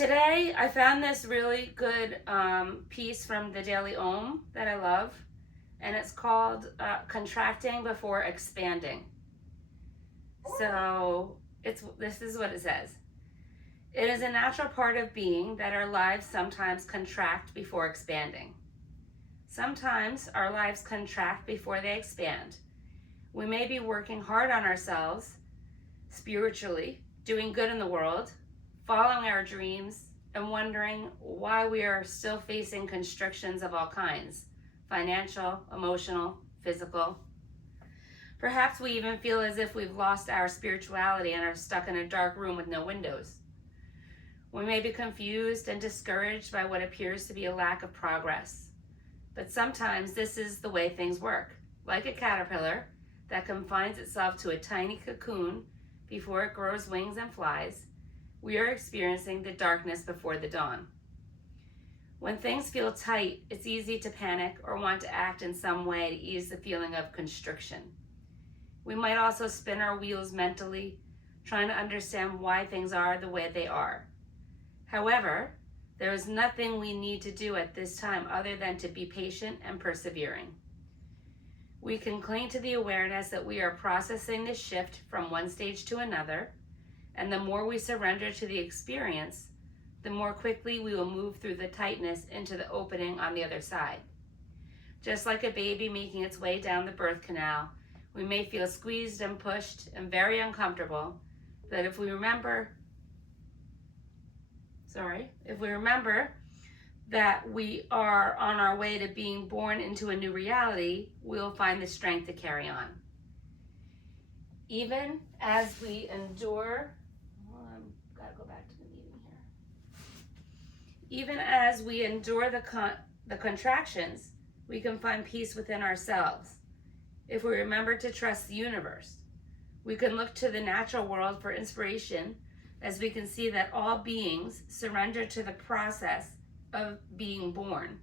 Today, I found this really good piece from the Daily Om that I love, and it's called Contracting Before Expanding. So this is what it says. It is a natural part of being that our lives sometimes contract before expanding. Sometimes our lives contract before they expand. We may be working hard on ourselves spiritually, doing good in the world, following our dreams, and wondering why we are still facing constrictions of all kinds: financial, emotional, physical. Perhaps we even feel as if we've lost our spirituality and are stuck in a dark room with no windows. We may be confused and discouraged by what appears to be a lack of progress. But sometimes this is the way things work. Like a caterpillar that confines itself to a tiny cocoon before it grows wings and flies, we are experiencing the darkness before the dawn. When things feel tight, it's easy to panic or want to act in some way to ease the feeling of constriction. We might also spin our wheels mentally, trying to understand why things are the way they are. However, there is nothing we need to do at this time other than to be patient and persevering. We can cling to the awareness that we are processing this shift from one stage to another, and the more we surrender to the experience, the more quickly we will move through the tightness into the opening on the other side. Just like a baby making its way down the birth canal, we may feel squeezed and pushed and very uncomfortable, but if we remember that we are on our way to being born into a new reality, we'll find the strength to carry on. Even as we endure, Even as we endure the contractions, we can find peace within ourselves. If we remember to trust the universe, we can look to the natural world for inspiration, as we can see that all beings surrender to the process of being born.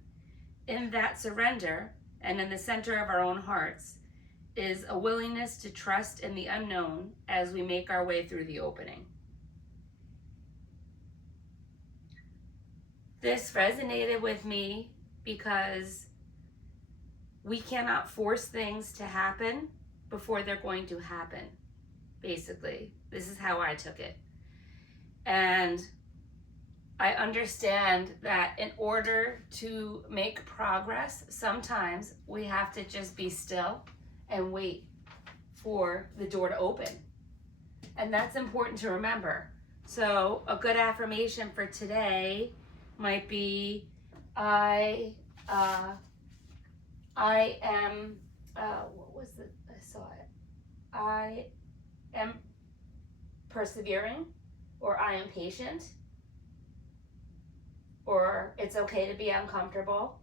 In that surrender, and in the center of our own hearts, is a willingness to trust in the unknown as we make our way through the opening. This resonated with me because we cannot force things to happen before they're going to happen, basically. This is how I took it. And I understand that in order to make progress, sometimes we have to just be still and wait for the door to open. And that's important to remember. So a good affirmation for today might be, I am persevering, or I am patient, or it's okay to be uncomfortable.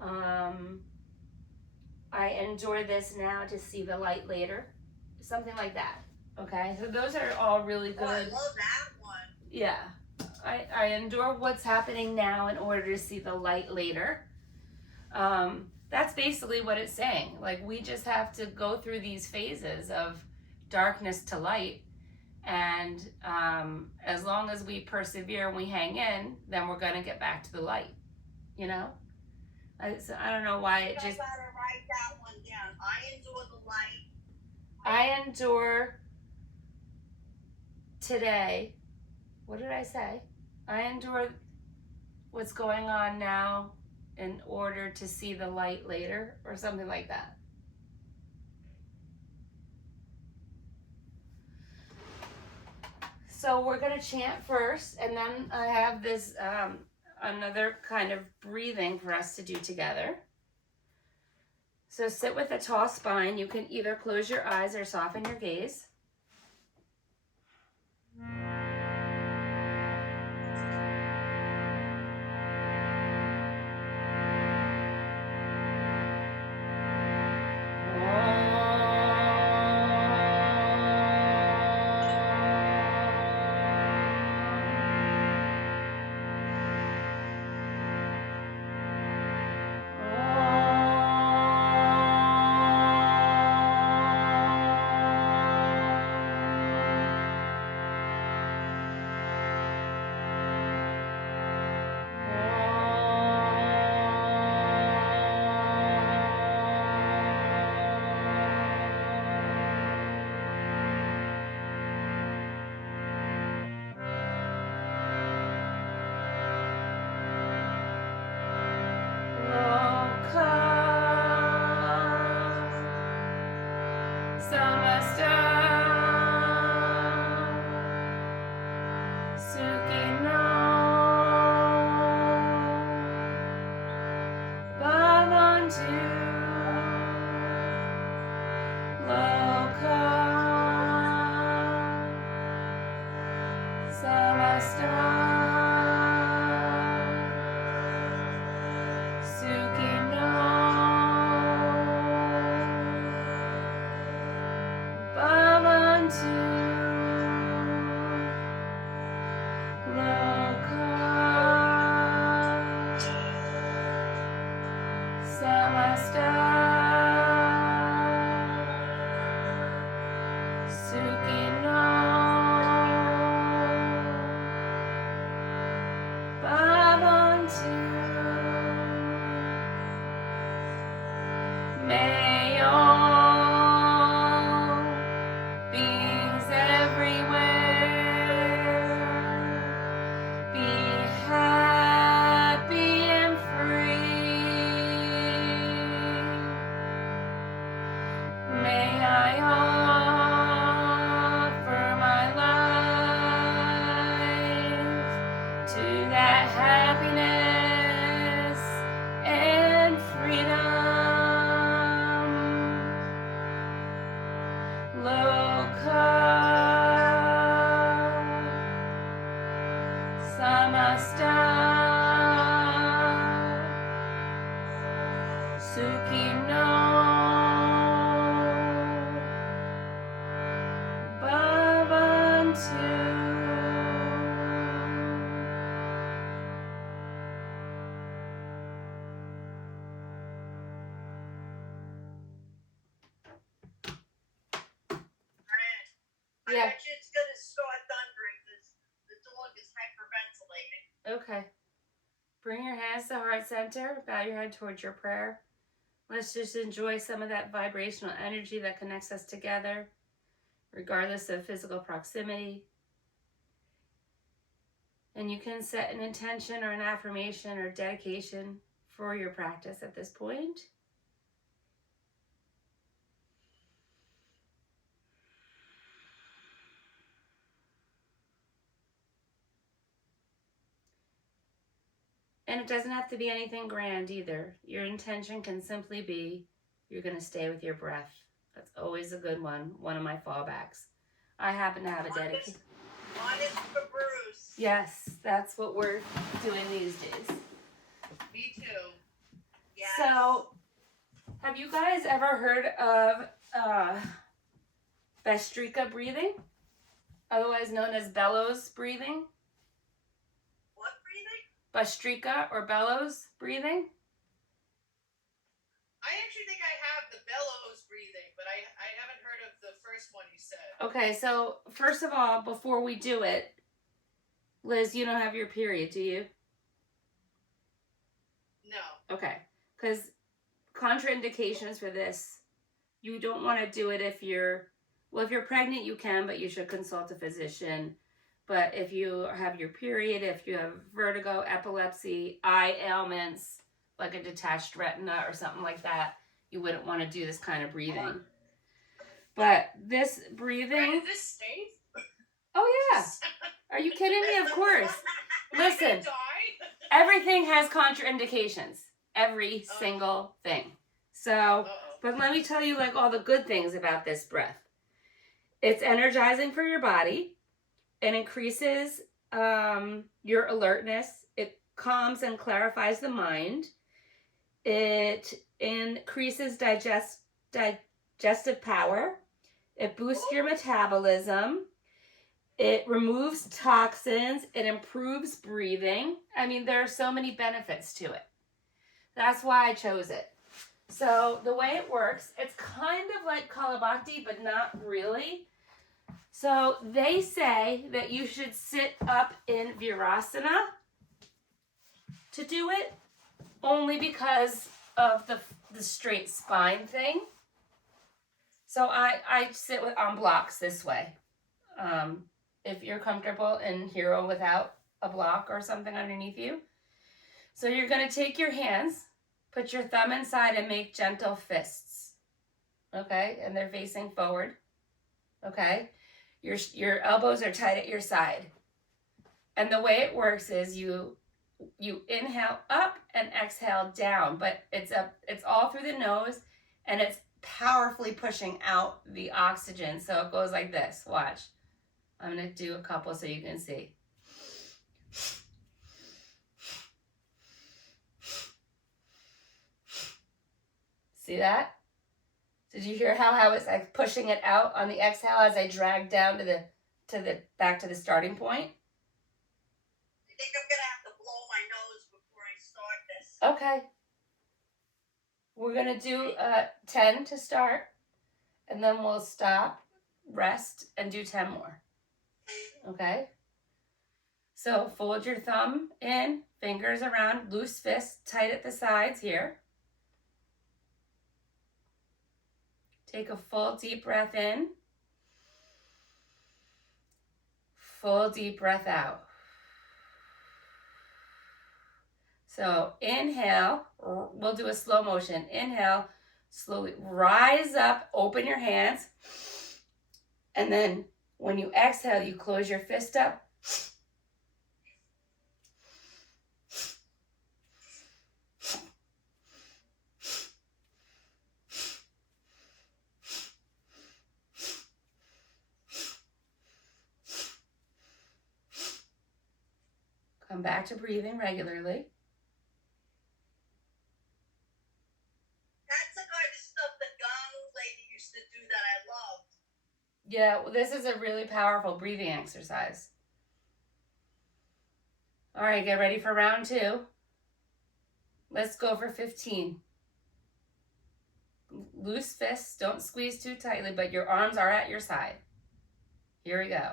I enjoy this now to see the light later. Something like that. Okay, so those are all really good. Oh, I love that one. Yeah. I endure what's happening now in order to see the light later. That's basically what it's saying. Like, we just have to go through these phases of darkness to light. And as long as we persevere and we hang in, then we're going to get back to the light. You know? I don't know why it just... I gotta write that one down. I endure the light. I endure today. What did I say? I endure what's going on now in order to see the light later, or something like that. So we're going to chant first, and then I have this another kind of breathing for us to do together. So sit with a tall spine. You can either close your eyes or soften your gaze. Suki no Bhavantu Loka Samasta Sukhino Bhavantu Loka Samasta Sukhino Bhavantu. May all beings everywhere be happy and free. May I offer my life to that happiness and freedom. Loka Samasta Sukhino Bhavantu. I Yeah. bet you it's gonna start thundering because the dog is hyperventilating. Okay. Bring your hands to heart center. Bow your head towards your prayer. Let's just enjoy some of that vibrational energy that connects us together, regardless of physical proximity. And you can set an intention or an affirmation or dedication for your practice at this point. And it doesn't have to be anything grand either. Your intention can simply be, you're going to stay with your breath. That's always a good one of my fallbacks. I happen to have a dedication. Mine is for Bruce. Yes, that's what we're doing these days. Me too. Yes. So, have you guys ever heard of Bastrika breathing? Otherwise known as bellows breathing? What breathing? Bastrika or bellows breathing? I actually think I have the bellows breathing, but I haven't heard of the first one you said. Okay, so first of all, before we do it, Liz, you don't have your period, do you? No. Okay, because contraindications for this, you don't want to do it if you're pregnant, you can, but you should consult a physician. But if you have your period, if you have vertigo, epilepsy, eye ailments, like a detached retina or something like that, you wouldn't want to do this kind of breathing. But this breathing... Is this safe? Oh, yeah. Are you kidding me? Of course. Listen, Die? everything has contraindications. Every single thing. So, Uh-oh. but let me tell you like all the good things about this breath. It's energizing for your body. It increases your alertness. It calms and clarifies the mind. It increases digestive power. It boosts your metabolism. It removes toxins. It improves breathing. I mean, there are so many benefits to it. That's why I chose it. So the way it works, it's kind of like Kalabhakti, but not really. So they say that you should sit up in Virasana to do it, only because of the straight spine thing. So I sit on blocks this way. If you're comfortable in Hero without a block or something underneath you. So you're going to take your hands, put your thumb inside and make gentle fists. Okay? And they're facing forward. Okay? Your elbows are tight at your side. And the way it works is you inhale up and exhale down, but it's all through the nose, and it's powerfully pushing out the oxygen. So it goes like this. Watch. I'm going to do a couple so you can see. See that? Did you hear how I was like pushing it out on the exhale as I dragged down to the back to the starting point? I think I'm gonna have to blow my nose before I start this. Okay. We're gonna do 10 to start, and then we'll stop, rest, and do 10 more. Okay? So fold your thumb in, fingers around, loose fist, tight at the sides here. Take a full deep breath in. Full deep breath out. So inhale, we'll do a slow motion. Inhale, slowly rise up, open your hands. And then when you exhale, you close your fist up. Come back to breathing regularly. That's the kind of stuff the Gong lady used to do that I loved. Yeah, well, this is a really powerful breathing exercise. All right, get ready for round 2. Let's go for 15. Loose fists, don't squeeze too tightly, but your arms are at your side. Here we go.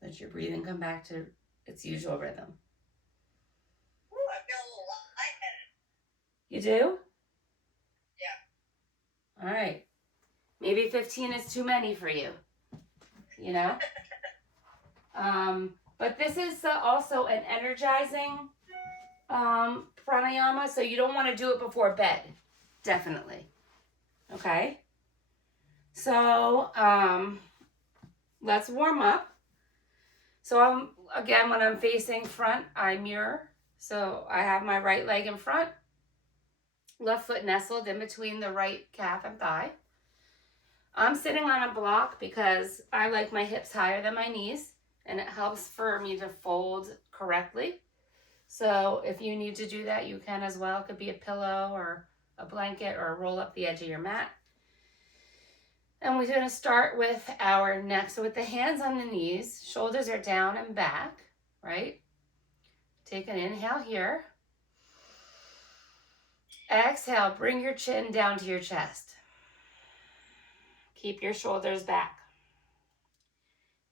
Let your breathing come back to its usual rhythm. Ooh, I feel a little lightheaded. You do? Yeah. All right. Maybe 15 is too many for you, you know? But this is also an energizing pranayama, so you don't want to do it before bed, definitely. Okay? So let's warm up. So again, when I'm facing front, I mirror. So I have my right leg in front, left foot nestled in between the right calf and thigh. I'm sitting on a block because I like my hips higher than my knees, and it helps for me to fold correctly. So if you need to do that, you can as well. It could be a pillow or a blanket or roll up the edge of your mat. And we're going to start with our neck. So with the hands on the knees, shoulders are down and back, right? Take an inhale here. Exhale, bring your chin down to your chest. Keep your shoulders back.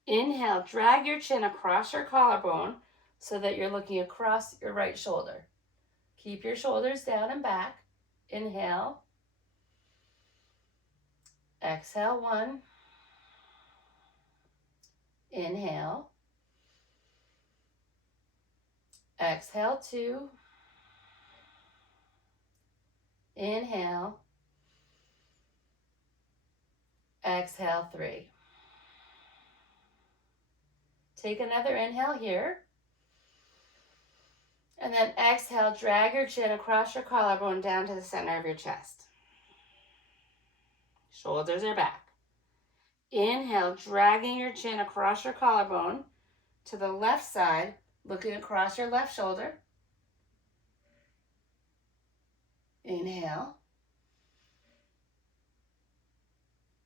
Inhale, drag your chin across your collarbone so that you're looking across your right shoulder. Keep your shoulders down and back. Inhale. Exhale, 1. Inhale. Exhale, 2. Inhale. Exhale, 3. Take another inhale here. And then exhale, drag your chin across your collarbone down to the center of your chest. Shoulders are back. Inhale, dragging your chin across your collarbone to the left side, looking across your left shoulder. Inhale.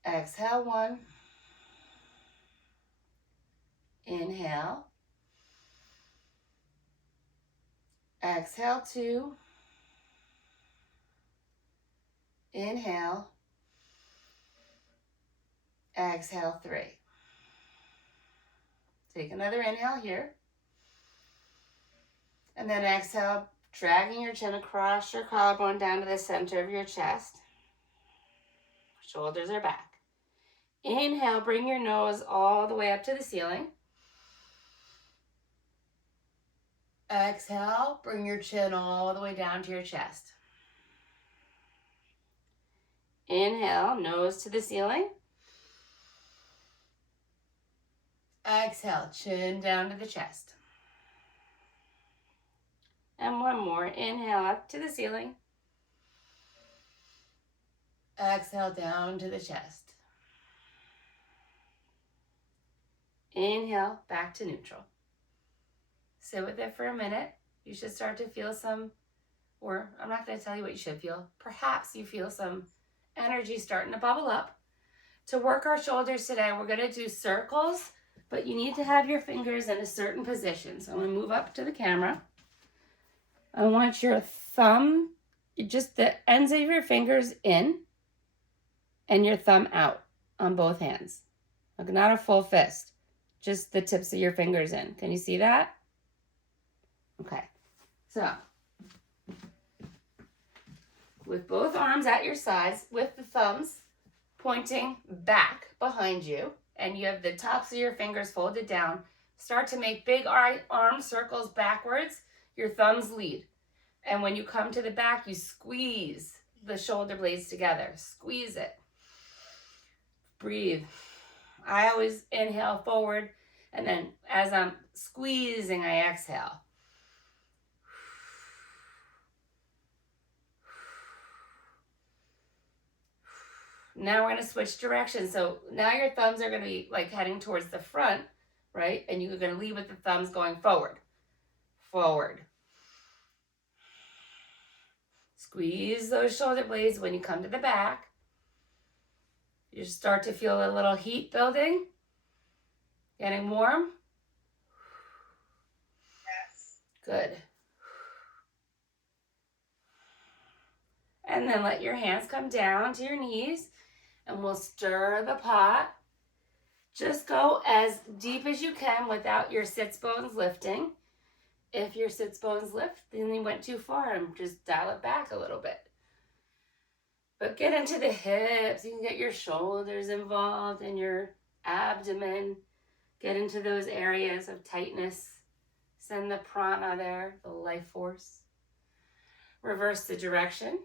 Exhale, 1. Inhale. Exhale, 2. Inhale. Exhale, 3. Take another inhale here. And then exhale, dragging your chin across your collarbone down to the center of your chest. Shoulders are back. Inhale, bring your nose all the way up to the ceiling. Exhale, bring your chin all the way down to your chest. Inhale, nose to the ceiling. Exhale, chin down to the chest. And one more. Inhale up to the ceiling. Exhale down to the chest. Inhale, back to neutral. Sit with it for a minute. You should start to feel some, or I'm not going to tell you what you should feel. Perhaps you feel some energy starting to bubble up. To work our shoulders today, we're going to do circles, but you need to have your fingers in a certain position. So I'm going to move up to the camera. I want your thumb, just the ends of your fingers in, and your thumb out on both hands. Like not a full fist, just the tips of your fingers in. Can you see that? Okay, so with both arms at your sides, with the thumbs pointing back behind you, and you have the tops of your fingers folded down, start to make big arm circles backwards. Your thumbs lead. And when you come to the back, you squeeze the shoulder blades together. Squeeze it. Breathe. I always inhale forward, and then as I'm squeezing, I exhale. Now we're going to switch directions. So now your thumbs are going to be like heading towards the front, right? And you're going to lead with the thumbs going forward. Forward. Squeeze those shoulder blades when you come to the back. You start to feel a little heat building. Getting warm? Yes. Good. And then let your hands come down to your knees, and we'll stir the pot. Just go as deep as you can without your sits bones lifting. If your sits bones lift, then you went too far, and just dial it back a little bit. But get into the hips. You can get your shoulders involved and your abdomen. Get into those areas of tightness. Send the prana there, the life force. Reverse the direction.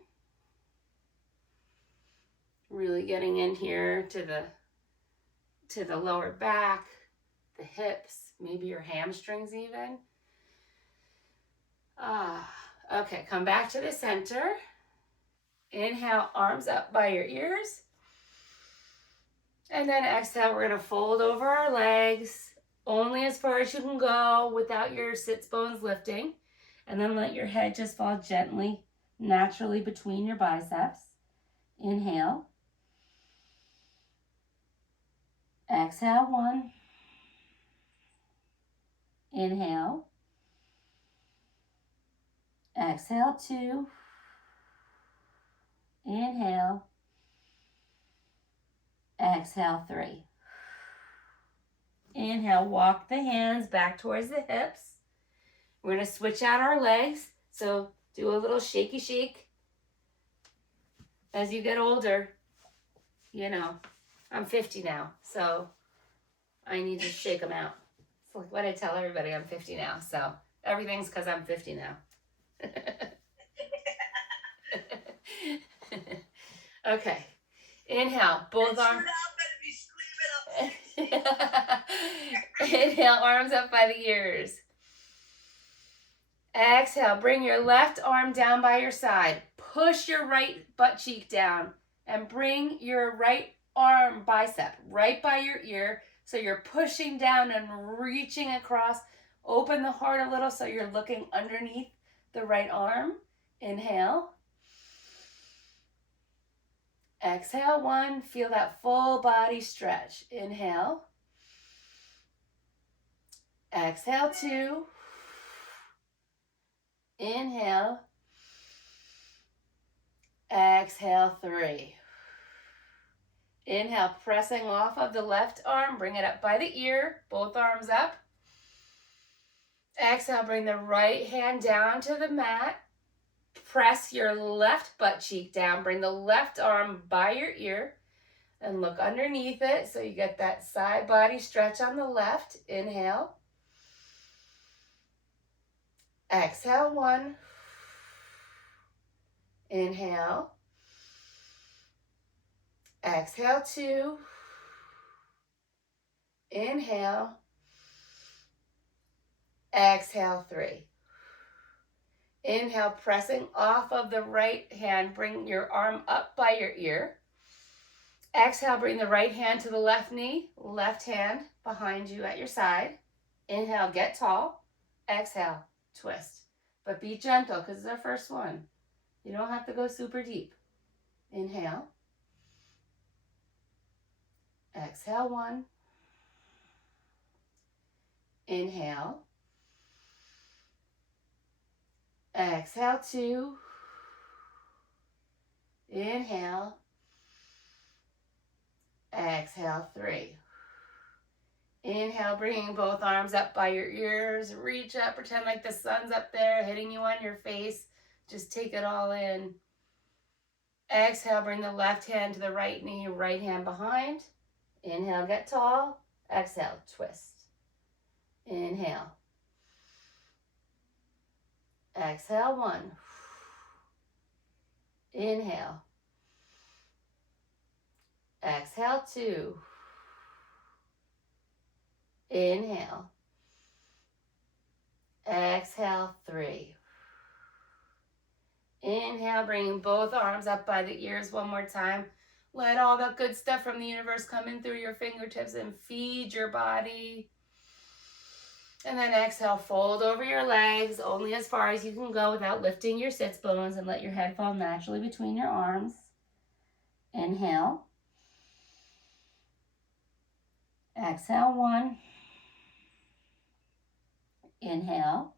Really getting in here to the lower back, the hips, maybe your hamstrings even. Okay, come back to the center. Inhale, arms up by your ears. And then exhale, we're going to fold over our legs only as far as you can go without your sits bones lifting. And then let your head just fall gently, naturally between your biceps. Inhale. Exhale, 1. Inhale. Exhale, 2. Inhale. Exhale, 3. Inhale, walk the hands back towards the hips. We're going to switch out our legs. So do a little shaky shake. As you get older, you know, I'm 50 now, so I need to shake them out. It's like what I tell everybody, I'm 50 now, so everything's because I'm 50 now. Okay, inhale, both arms. Inhale, arms up by the ears. Exhale, bring your left arm down by your side. Push your right butt cheek down and bring your right arm bicep right by your ear. So you're pushing down and reaching across. Open the heart a little so you're looking underneath the right arm. Inhale. Exhale, 1. Feel that full body stretch. Inhale. Exhale, 2. Inhale. Exhale, 3. Inhale, pressing off of the left arm. Bring it up by the ear. Both arms up. Exhale, bring the right hand down to the mat. Press your left butt cheek down. Bring the left arm by your ear. And look underneath it so you get that side body stretch on the left. Inhale. Exhale, 1. Inhale. Exhale, 2. Inhale. Exhale, 3. Inhale, pressing off of the right hand. Bring your arm up by your ear. Exhale, bring the right hand to the left knee. Left hand behind you at your side. Inhale, get tall. Exhale, twist. But be gentle because it's our first one. You don't have to go super deep. Inhale. Exhale, 1. Inhale. Exhale, 2. Inhale. Exhale, 3. Inhale, bringing both arms up by your ears. Reach up, pretend like the sun's up there, hitting you on your face. Just take it all in. Exhale, bring the left hand to the right knee, right hand behind. Inhale, get tall. Exhale, twist. Inhale. Exhale, 1. Inhale. Exhale, 2. Inhale. Exhale, 3. Inhale, bringing both arms up by the ears one more time. Let all the good stuff from the universe come in through your fingertips and feed your body. And then exhale, fold over your legs only as far as you can go without lifting your sits bones, and let your head fall naturally between your arms. Inhale. Exhale, 1. Inhale.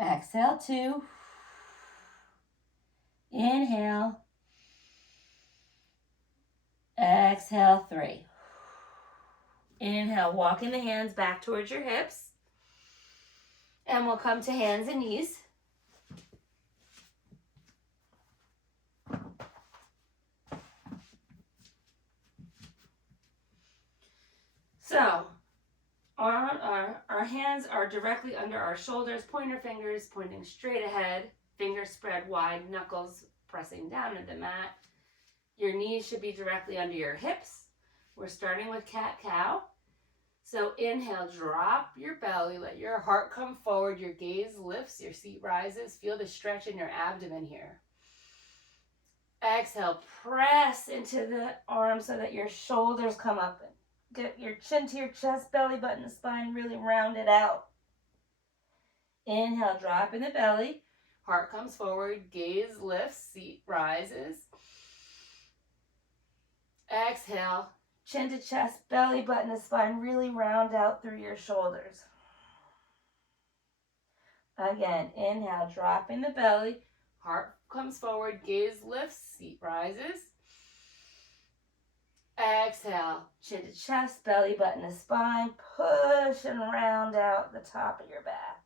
Exhale, 2. Inhale. Exhale, 3. Inhale, walking the hands back towards your hips. And we'll come to hands and knees. So, our hands are directly under our shoulders, pointer fingers pointing straight ahead, fingers spread wide, knuckles pressing down into the mat. Your knees should be directly under your hips. We're starting with cat-cow. So inhale, drop your belly, let your heart come forward, your gaze lifts, your seat rises. Feel the stretch in your abdomen here. Exhale, press into the arms so that your shoulders come up. Get your chin to your chest, belly button, the spine really rounded out. Inhale, drop in the belly, heart comes forward, gaze lifts, seat rises. Exhale, chin to chest, belly button, the spine really round out through your shoulders. Again, inhale, drop in the belly, heart comes forward, gaze lifts, seat rises. Exhale, chin to chest, belly button to spine, push and round out the top of your back.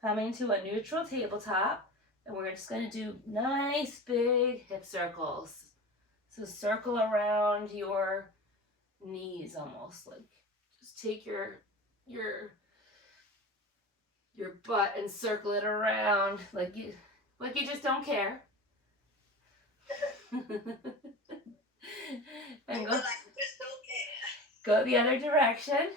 Coming to a neutral tabletop, and we're just going to do nice big hip circles. So circle around your knees almost, like just take your butt and circle it around like you just don't care. And go the other direction.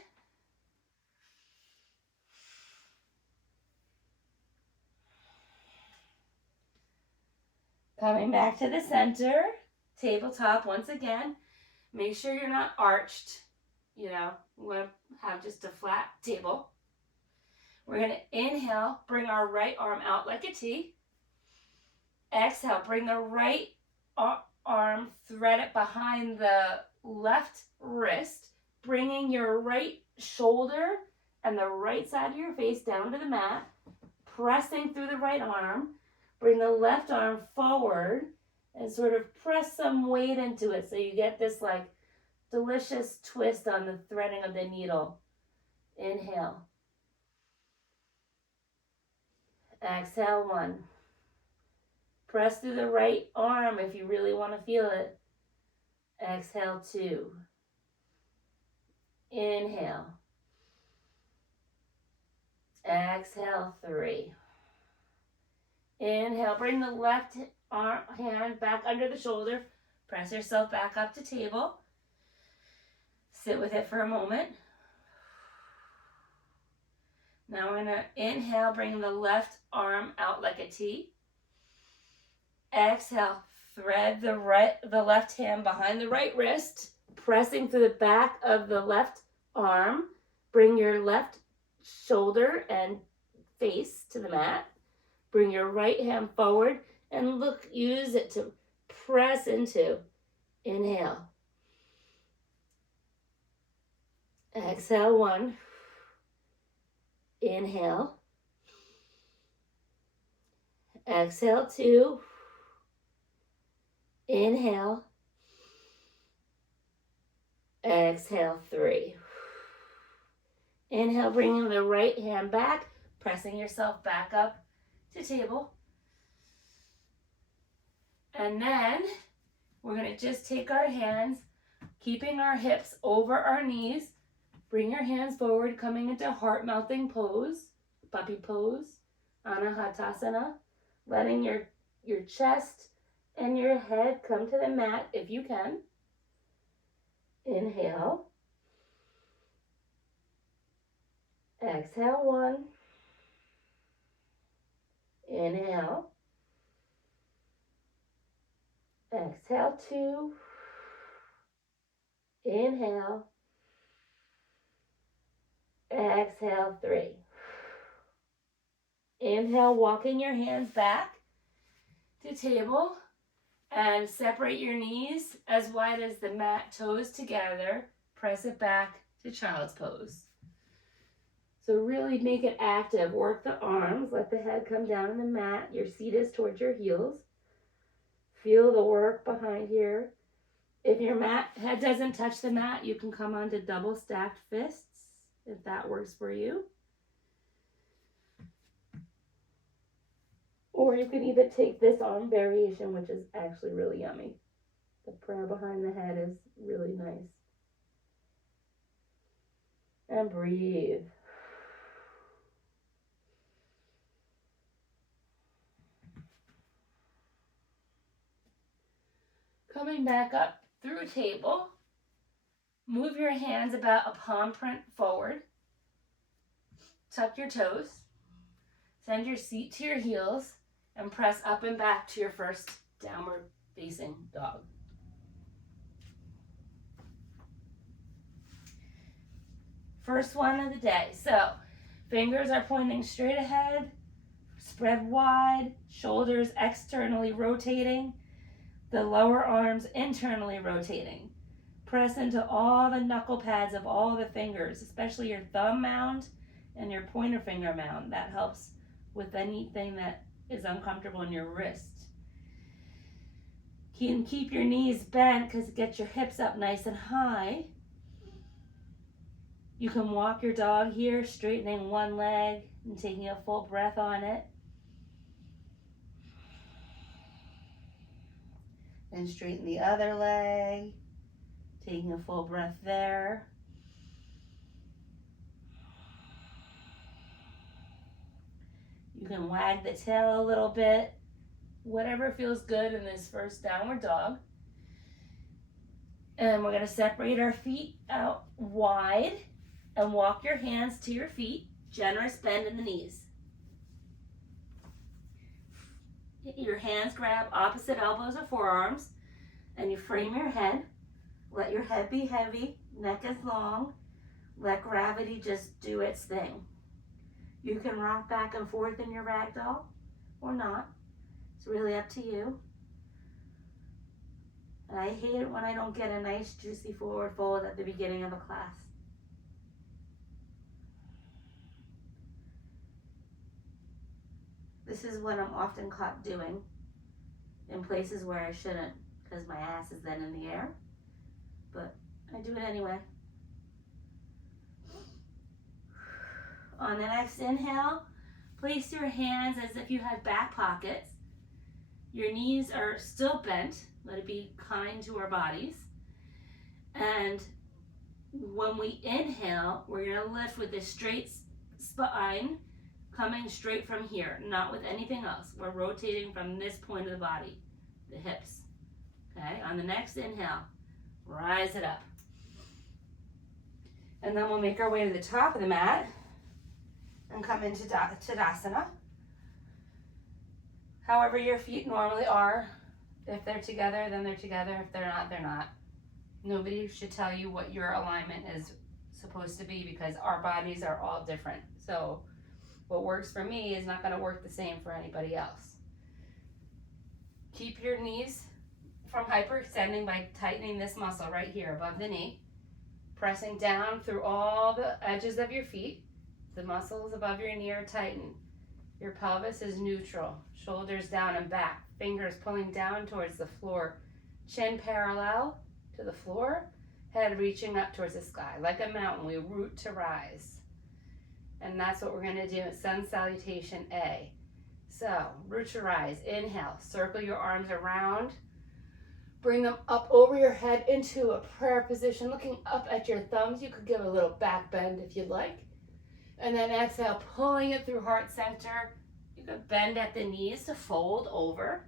Coming back to the center, tabletop once again. Make sure you're not arched. You know, we want to have just a flat table. We're going to inhale, bring our right arm out like a T. Exhale, bring the right arm, thread it behind the left wrist, bringing your right shoulder and the right side of your face down to the mat, pressing through the right arm. Bring the left arm forward and sort of press some weight into it so you get this like delicious twist on the threading of the needle. Inhale. Exhale, 1. Press through the right arm if you really want to feel it. Exhale, 2. Inhale. Exhale, 3. Inhale, bring the left hand back under the shoulder. Press yourself back up to table. Sit with it for a moment. Now we're going to inhale, bring the left arm out like a T. Exhale, thread the left hand behind the right wrist, pressing through the back of the left arm. Bring your left shoulder and face to the mat. Bring your right hand forward and use it to press into. Inhale. Exhale, 1. Inhale. Exhale, 2. Inhale. Exhale, 3. Inhale, bringing the right hand back, pressing yourself back up to table. And then we're going to just take our hands, keeping our hips over our knees. Bring your hands forward, coming into heart-melting pose, puppy pose, Anahatasana. Letting your chest and your head come to the mat if you can. Inhale. Exhale, 1. Inhale. Exhale, 2. Inhale. Exhale, 3. Inhale, walking your hands back to table and separate your knees as wide as the mat, toes together. Press it back to child's pose. So really make it active. Work the arms, let the head come down on the mat. Your seat is towards your heels. Feel the work behind here. If your head doesn't touch the mat, you can come onto double stacked fists if that works for you. Or you can even take this arm variation, which is actually really yummy. The prayer behind the head is really nice. And breathe. Coming back up through table. Move your hands about a palm print forward. Tuck your toes. Send your seat to your heels and press up and back to your first downward facing dog. First one of the day. So fingers are pointing straight ahead, spread wide, shoulders externally rotating, the lower arms internally rotating. Press into all the knuckle pads of all the fingers, especially your thumb mound and your pointer finger mound. That helps with anything that is uncomfortable in your wrist. You can keep your knees bent because it gets your hips up nice and high. You can walk your dog here, straightening one leg and taking a full breath on it. Then straighten the other leg, taking a full breath there. You can wag the tail a little bit, whatever feels good in this first downward dog. And we're going to separate our feet out wide and walk your hands to your feet. Generous bend in the knees. Your hands grab opposite elbows or forearms and you frame your head. Let your head be heavy, neck is long. Let gravity just do its thing. You can rock back and forth in your ragdoll or not. It's really up to you. And I hate it when I don't get a nice juicy forward fold at the beginning of a class. This is what I'm often caught doing in places where I shouldn't because my ass is then in the air. But I do it anyway. On the next inhale, place your hands as if you had back pockets Your knees are still bent. Let it be kind to our bodies. And when we inhale, we're going to lift with a straight spine coming straight from here, not with anything else. We're rotating from this point of the body, the hips. Okay, on the next inhale, rise it up. And then we'll make our way to the top of the mat and come into Tadasana. However your feet normally are. If they're together, then they're together. If they're not, they're not. Nobody should tell you what your alignment is supposed to be because our bodies are all different. So what works for me is not going to work the same for anybody else. Keep your knees from hyperextending by tightening this muscle right here above the knee. Pressing down through all the edges of your feet. The muscles above your knee are tightened. Your pelvis is neutral. Shoulders down and back. Fingers pulling down towards the floor. Chin parallel to the floor. Head reaching up towards the sky. Like a mountain, we root to rise. And that's what we're going to do in Sun Salutation A. So, root to rise. Inhale. Circle your arms around. Bring them up over your head into a prayer position, looking up at your thumbs. You could give a little back bend if you'd like. And then exhale, pulling it through heart center. You can bend at the knees to fold over.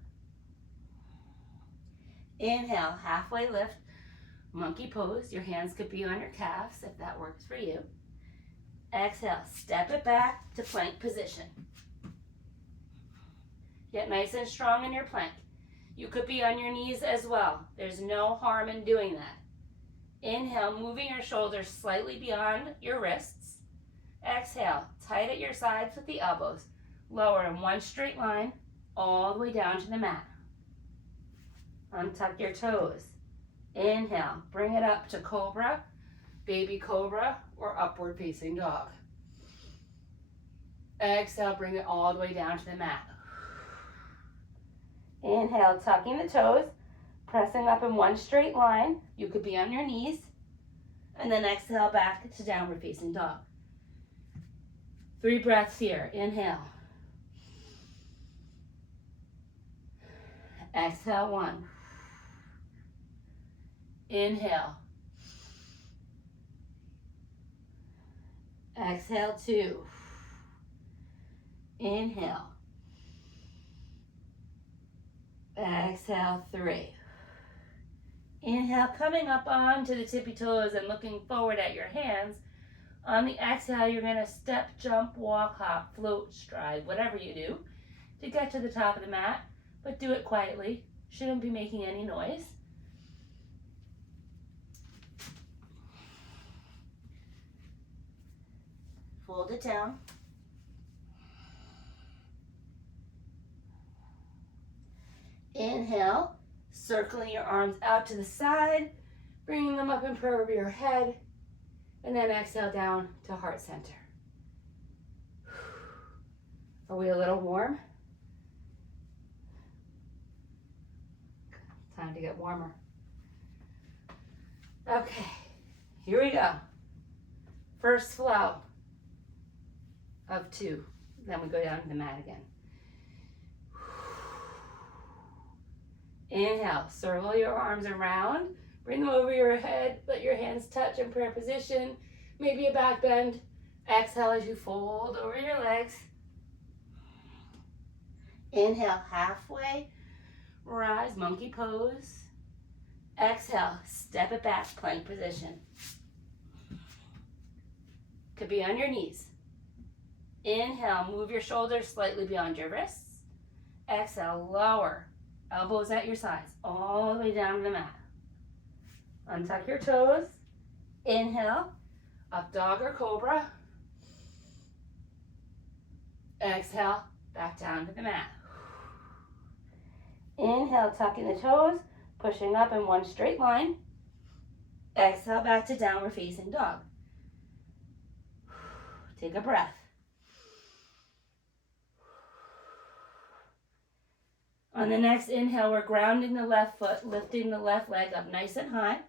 Inhale, halfway lift, monkey pose. Your hands could be on your calves if that works for you. Exhale, step it back to plank position. Get nice and strong in your plank. You could be on your knees as well. There's no harm in doing that. Inhale, moving your shoulders slightly beyond your wrists. Exhale, tight at your sides with the elbows. Lower in one straight line, all the way down to the mat. Untuck your toes. Inhale, bring it up to cobra, baby cobra, or upward facing dog. Exhale, bring it all the way down to the mat. Inhale, tucking the toes, pressing up in one straight line. You could be on your knees. And then exhale back to downward facing dog. 3 breaths here. Inhale. Exhale, 1. Inhale. Exhale, 2. Inhale. Exhale, 3. Inhale, coming up onto the tippy toes and looking forward at your hands. On the exhale, you're going to step, jump, walk, hop, float, stride, whatever you do to get to the top of the mat, but do it quietly. Shouldn't be making any noise. Fold it down. Inhale, circling your arms out to the side, bringing them up in prayer over your head, and then exhale down to heart center. Are we a little warm? Time to get warmer. Okay, here we go. First flow of 2. Then we go down to the mat again. Inhale, circle your arms around, bring them over your head, let your hands touch in prayer position, maybe a back bend. Exhale as you fold over your legs. Inhale, halfway, rise, monkey pose. Exhale, step it back, plank position. Could be on your knees. Inhale, move your shoulders slightly beyond your wrists. Exhale, lower. Elbows at your sides, all the way down to the mat. Untuck your toes. Inhale, up dog or cobra. Exhale, back down to the mat. Inhale, tucking the toes, pushing up in one straight line. Exhale, back to downward facing dog. Take a breath. On the next inhale, we're grounding the left foot, lifting the left leg up nice and high.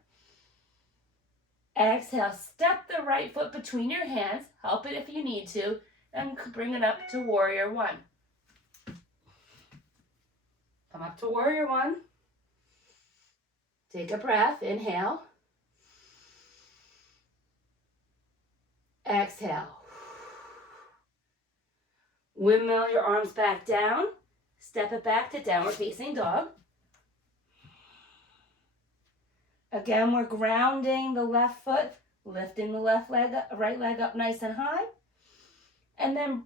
Exhale, step the right foot between your hands. Help it if you need to. And bring it up to warrior 1. Come up to warrior one. Take a breath. Inhale. Exhale. Windmill your arms back down. Step it back to downward facing dog. Again, we're grounding the left foot, lifting the left leg up, right leg up nice and high. And then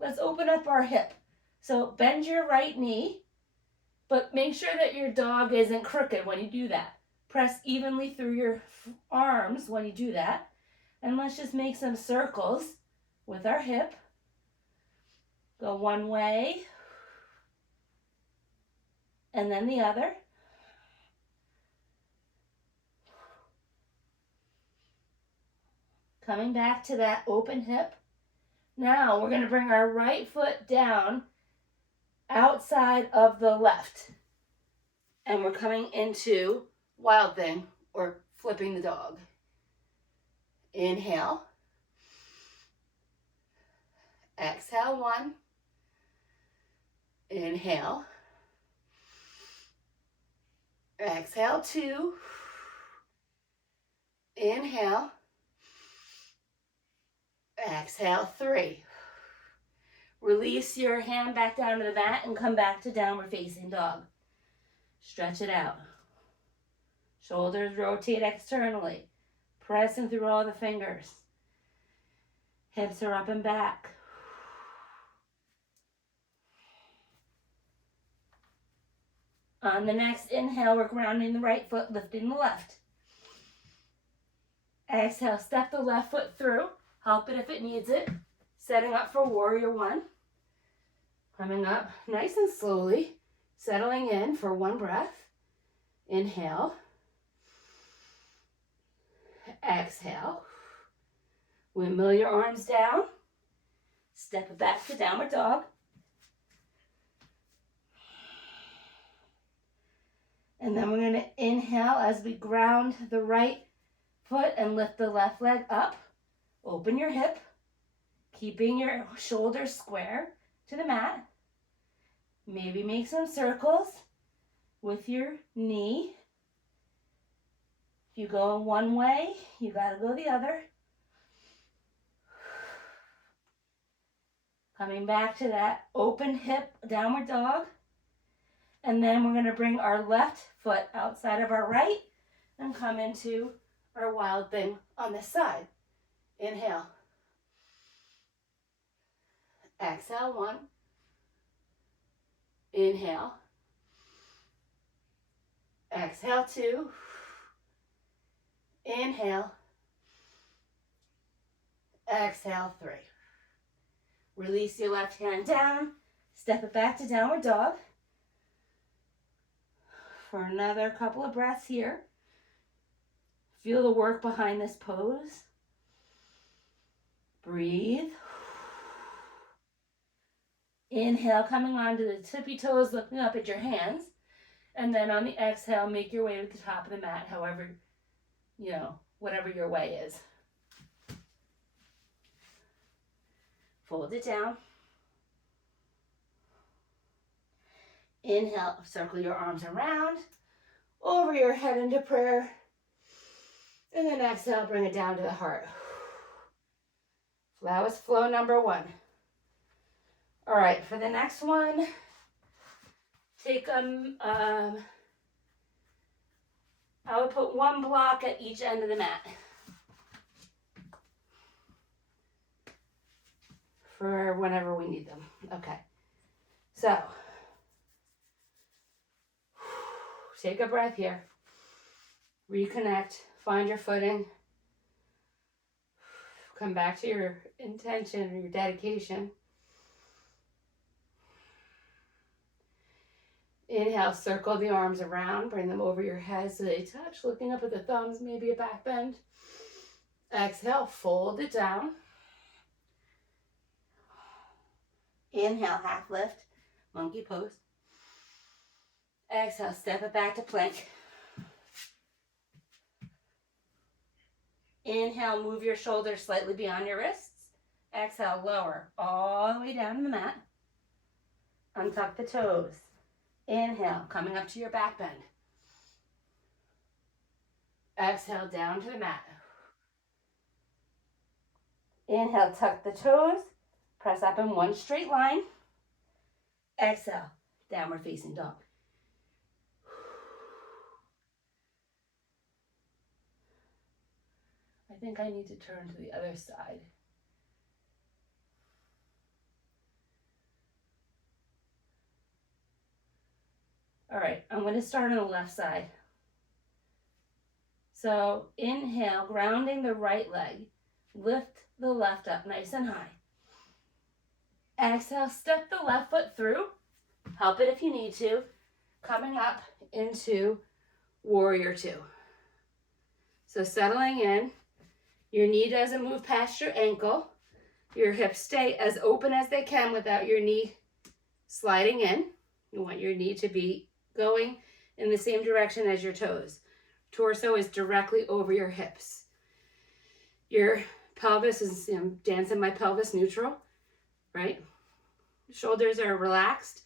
let's open up our hip. So bend your right knee, but make sure that your dog isn't crooked when you do that. Press evenly through your arms when you do that. And let's just make some circles with our hip. Go one way, and then the other. Coming back to that open hip. Now we're going to bring our right foot down outside of the left. And we're coming into wild thing or flipping the dog. Inhale. Exhale, 1. Inhale. Exhale, 2. Inhale. Exhale, 3. Release your hand back down to the mat and come back to downward facing dog. Stretch it out. Shoulders rotate externally, pressing through all the fingers. Hips are up and back. On the next inhale, we're grounding the right foot, lifting the left. Exhale, step the left foot through. Help it if it needs it. Setting up for warrior one. Coming up nice and slowly. Settling in for 1 breath. Inhale. Exhale. Windmill your arms down. Step it back to downward dog. And then we're going to inhale as we ground the right foot and lift the left leg up. Open your hip, keeping your shoulders square to the mat. Maybe make some circles with your knee. If you go one way, you got to go the other. Coming back to that open hip downward dog. And then we're going to bring our left foot outside of our right and come into our wild thing on this side. Inhale. Exhale, 1. Inhale. Exhale, 2. Inhale. Exhale, 3. Release your left hand down. Step it back to downward dog. For another couple of breaths here. Feel the work behind this pose. Breathe. Inhale, coming onto the tippy toes, looking up at your hands. And then on the exhale, make your way to the top of the mat, however, whatever your way is. Fold it down. Inhale, circle your arms around, over your head into prayer. And then exhale, bring it down to the heart. That was flow number 1. All right, for the next one, take I would put 1 block at each end of the mat. For whenever we need them. Okay. So, take a breath here. Reconnect. Find your footing. Come back to your intention or your dedication. Inhale, circle the arms around. Bring them over your head so they touch. Looking up at the thumbs, maybe a back bend. Exhale, fold it down. Inhale, half lift, monkey pose. Exhale, step it back to plank. Inhale, move your shoulders slightly beyond your wrists. Exhale, lower all the way down to the mat. Untuck the toes. Inhale, coming up to your back bend. Exhale, down to the mat. Inhale, tuck the toes. Press up in one straight line. Exhale, downward facing dog. I think I need to turn to the other side. All right, I'm going to start on the left side. So inhale, grounding the right leg. Lift the left up nice and high. Exhale, step the left foot through. Help it if you need to. Coming up into warrior two. So settling in. Your knee doesn't move past your ankle. Your hips stay as open as they can without your knee sliding in. You want your knee to be going in the same direction as your toes. Torso is directly over your hips. Your pelvis is, I'm dancing my pelvis neutral, right? Shoulders are relaxed.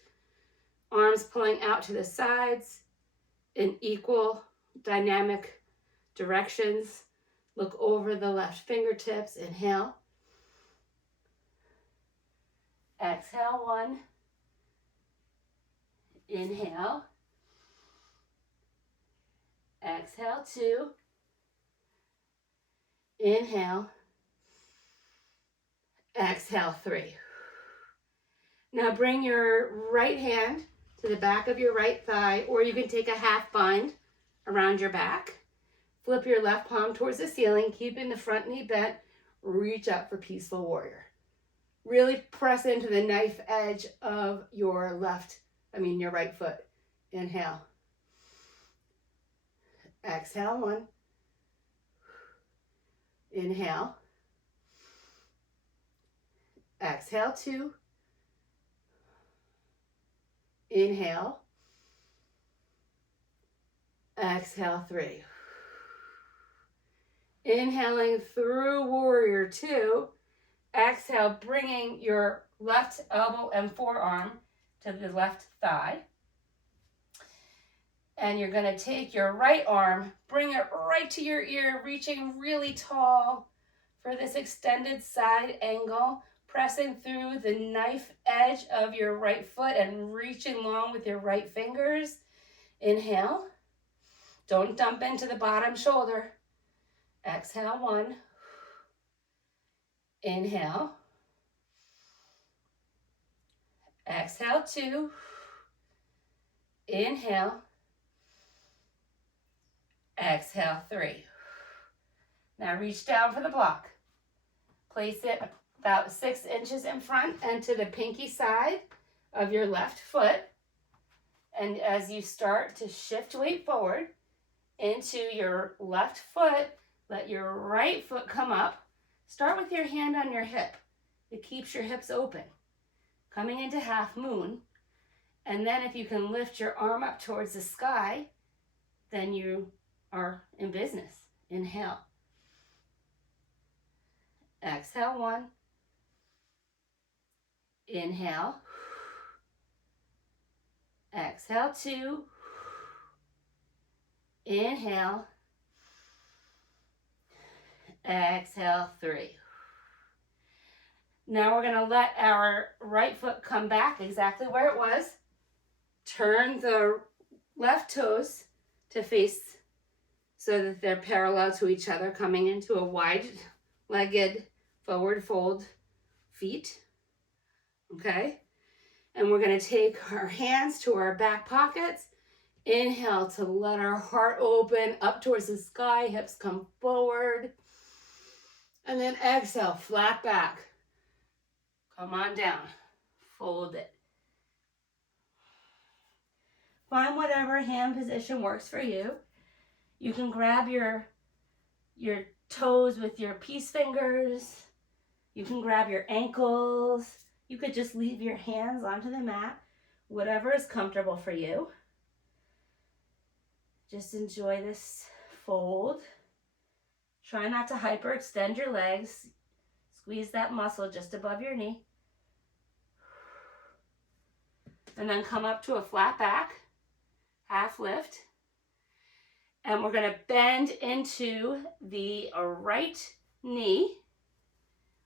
Arms pulling out to the sides in equal dynamic directions. Look over the left fingertips. Inhale. Exhale, one. Inhale. Exhale, two. Inhale. Exhale, three. Now bring your right hand to the back of your right thigh, or you can take a half bind around your back. Flip your left palm towards the ceiling, keeping the front knee bent. Reach up for peaceful warrior. Really press into the knife edge of your your right foot. Inhale. Exhale, one. Inhale. Exhale, two. Inhale. Exhale, three. Inhaling through warrior two. Exhale, bringing your left elbow and forearm to the left thigh. And you're going to take your right arm, bring it right to your ear, reaching really tall for this extended side angle, pressing through the knife edge of your right foot and reaching long with your right fingers. Inhale. Don't dump into the bottom shoulder. Exhale, one. Inhale. Exhale, two. Inhale. Exhale, three. Now reach down for the block. Place it about 6 inches in front and to the pinky side of your left foot. And as you start to shift weight forward into your left foot, let your right foot come up. Start with your hand on your hip. It keeps your hips open. Coming into half moon. And then if you can lift your arm up towards the sky, then you are in business. Inhale. Exhale, one. Inhale. Exhale, two. Inhale. Exhale, three. Now we're going to let our right foot come back exactly where it was. Turn the left toes to face so that they're parallel to each other, coming into a wide-legged forward fold feet. Okay? And we're going to take our hands to our back pockets. Inhale to let our heart open up towards the sky, hips come forward. And then exhale, flat back. Come on down. Fold it. Find whatever hand position works for you. You can grab your toes with your peace fingers. You can grab your ankles. You could just leave your hands onto the mat. Whatever is comfortable for you. Just enjoy this fold. Try not to hyperextend your legs. Squeeze that muscle just above your knee. And then come up to a flat back, half lift. And we're going to bend into the right knee,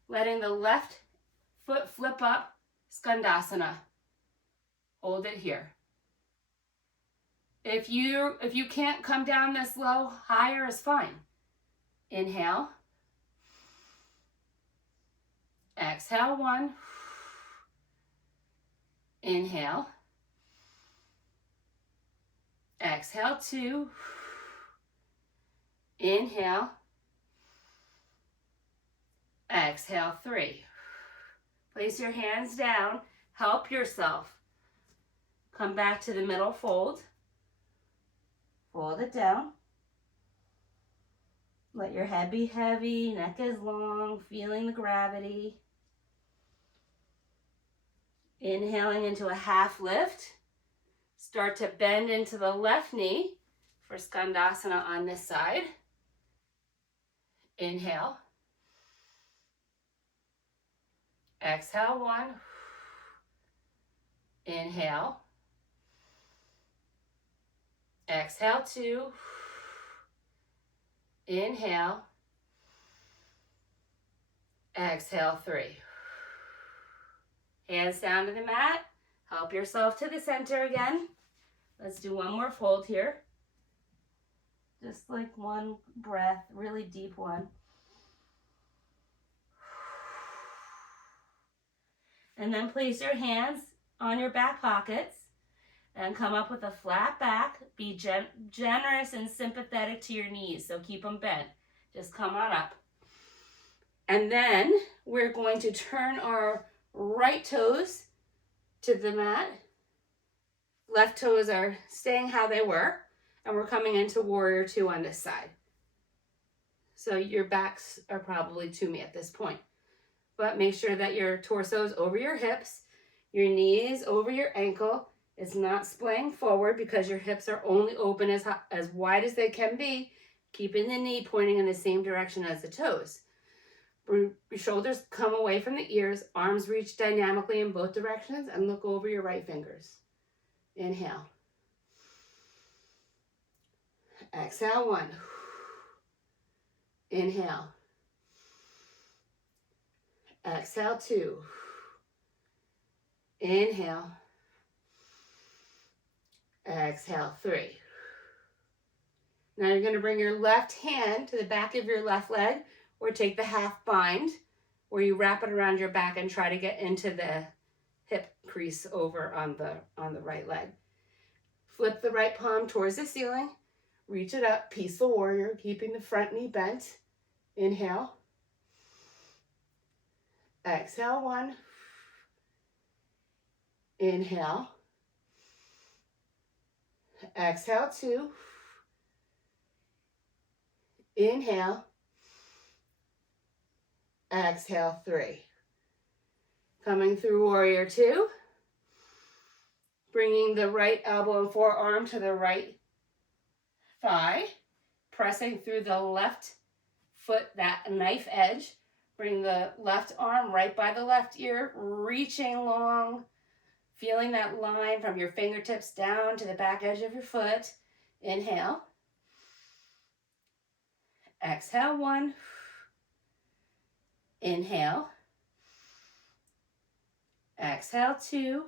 letting the left foot flip up, Skandasana. Hold it here. If you can't come down this low, higher is fine. Inhale. Exhale, 1. Inhale. Exhale, 2. Inhale. Exhale, 3. Place your hands down. Help yourself. Come back to the middle fold. Fold it down. Let your head be heavy, neck is long, feeling the gravity. Inhaling into a half lift. Start to bend into the left knee for Skandasana on this side. Inhale. Exhale, 1. Inhale. Exhale, 2. Inhale. Exhale, 3. Hands down to the mat. Help yourself to the center again. Let's do one more fold here. Just like one breath, really deep one. And then place your hands on your back pockets and come up with a flat back. Be generous and sympathetic to your knees, so keep them bent. Just come on up. And then we're going to turn our right toes to the mat. Left toes are staying how they were, and we're coming into Warrior 2 on this side. So your backs are probably to me at this point. But make sure that your torso is over your hips, your knees over your ankle. It's not splaying forward because your hips are only open as wide as they can be, keeping the knee pointing in the same direction as the toes. Your shoulders come away from the ears, arms reach dynamically in both directions, and look over your right fingers. Inhale. Exhale, 1. Inhale. Exhale, 2. Inhale. Exhale, 3. Now you're going to bring your left hand to the back of your left leg, or take the half bind where you wrap it around your back and try to get into the hip crease over on the right leg. Flip the right palm towards the ceiling. Reach it up, peaceful warrior, keeping the front knee bent. Inhale. Exhale, 1. Inhale. Exhale, 2. Inhale. Exhale, 3. Coming through Warrior 2. Bringing the right elbow and forearm to the right thigh. Pressing through the left foot, that knife edge. Bring the left arm right by the left ear, reaching long, feeling that line from your fingertips down to the back edge of your foot. Inhale. Exhale, 1. Inhale. Exhale, 2.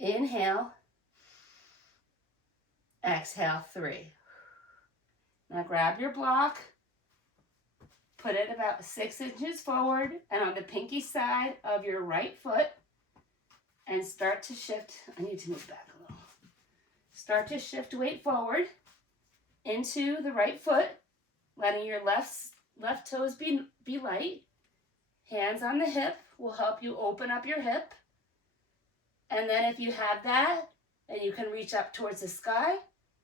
Inhale. Exhale, 3. Now grab your block. Put it about 6 inches forward and on the pinky side of your right foot, and start to shift. I need to move back a little. Start to shift weight forward into the right foot, letting your left toes be light. Hands on the hip will help you open up your hip. And then if you have that and you can reach up towards the sky,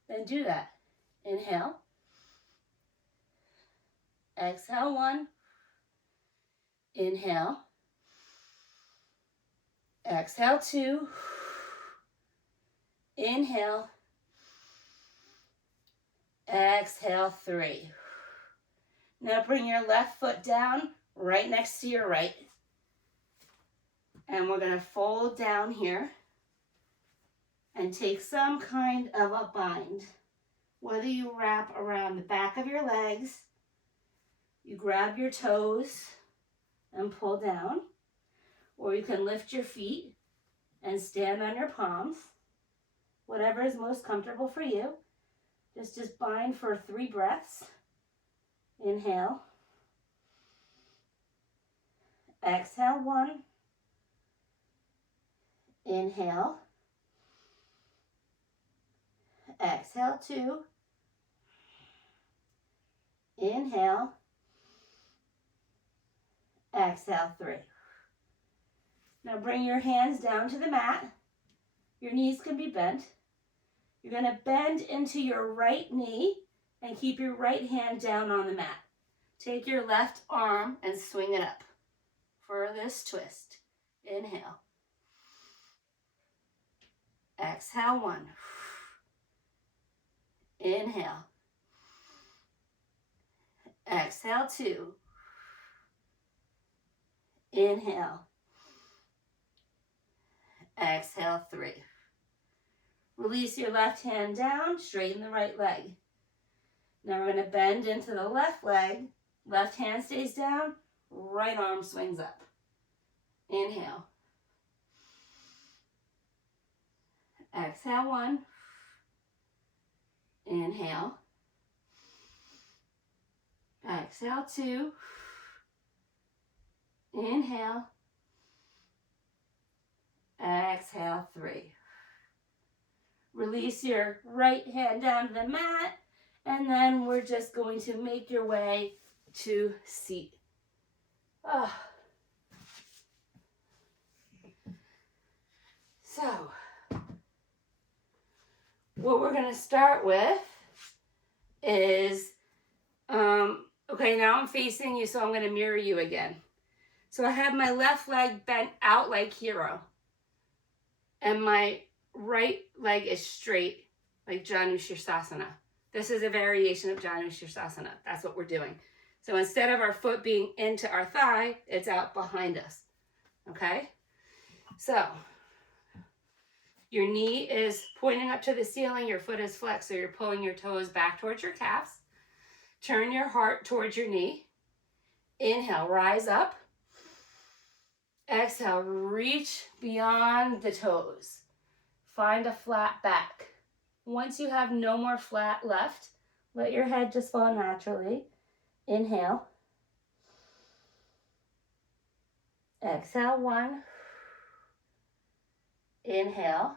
then do that. Inhale. Exhale, 1. Inhale. Exhale, 2. Inhale. Exhale, 3. Now bring your left foot down right next to your right. And we're going to fold down here and take some kind of a bind. Whether you wrap around the back of your legs, you grab your toes and pull down, or you can lift your feet and stand on your palms. Whatever is most comfortable for you. Just bind for 3 breaths. Inhale. Exhale 1. Inhale. Exhale 2. Inhale. Exhale 3. Now bring your hands down to the mat. Your knees can be bent. You're going to bend into your right knee and keep your right hand down on the mat. Take your left arm and swing it up for this twist. Inhale. Exhale 1. Inhale. Exhale 2. Inhale. Exhale 3. Release your left hand down, straighten the right leg. Now we're going to bend into the left leg. Left hand stays down, right arm swings up. Inhale. Exhale 1. Inhale. Exhale 2. Inhale. Exhale 3. Release your right hand down to the mat, and then we're just going to make your way to seat. So, what we're going to start with is, okay, now I'm facing you, so I'm going to mirror you again. So I have my left leg bent out like hero, and my right leg is straight like Janu Shirsasana. This is a variation of Janu Shirsasana. That's what we're doing. So instead of our foot being into our thigh, it's out behind us. Okay? So your knee is pointing up to the ceiling, your foot is flexed, so you're pulling your toes back towards your calves. Turn your heart towards your knee. Inhale, rise up. Exhale, reach beyond the toes. Find a flat back. Once you have no more flat left, let your head just fall naturally. Inhale. Exhale 1. Inhale.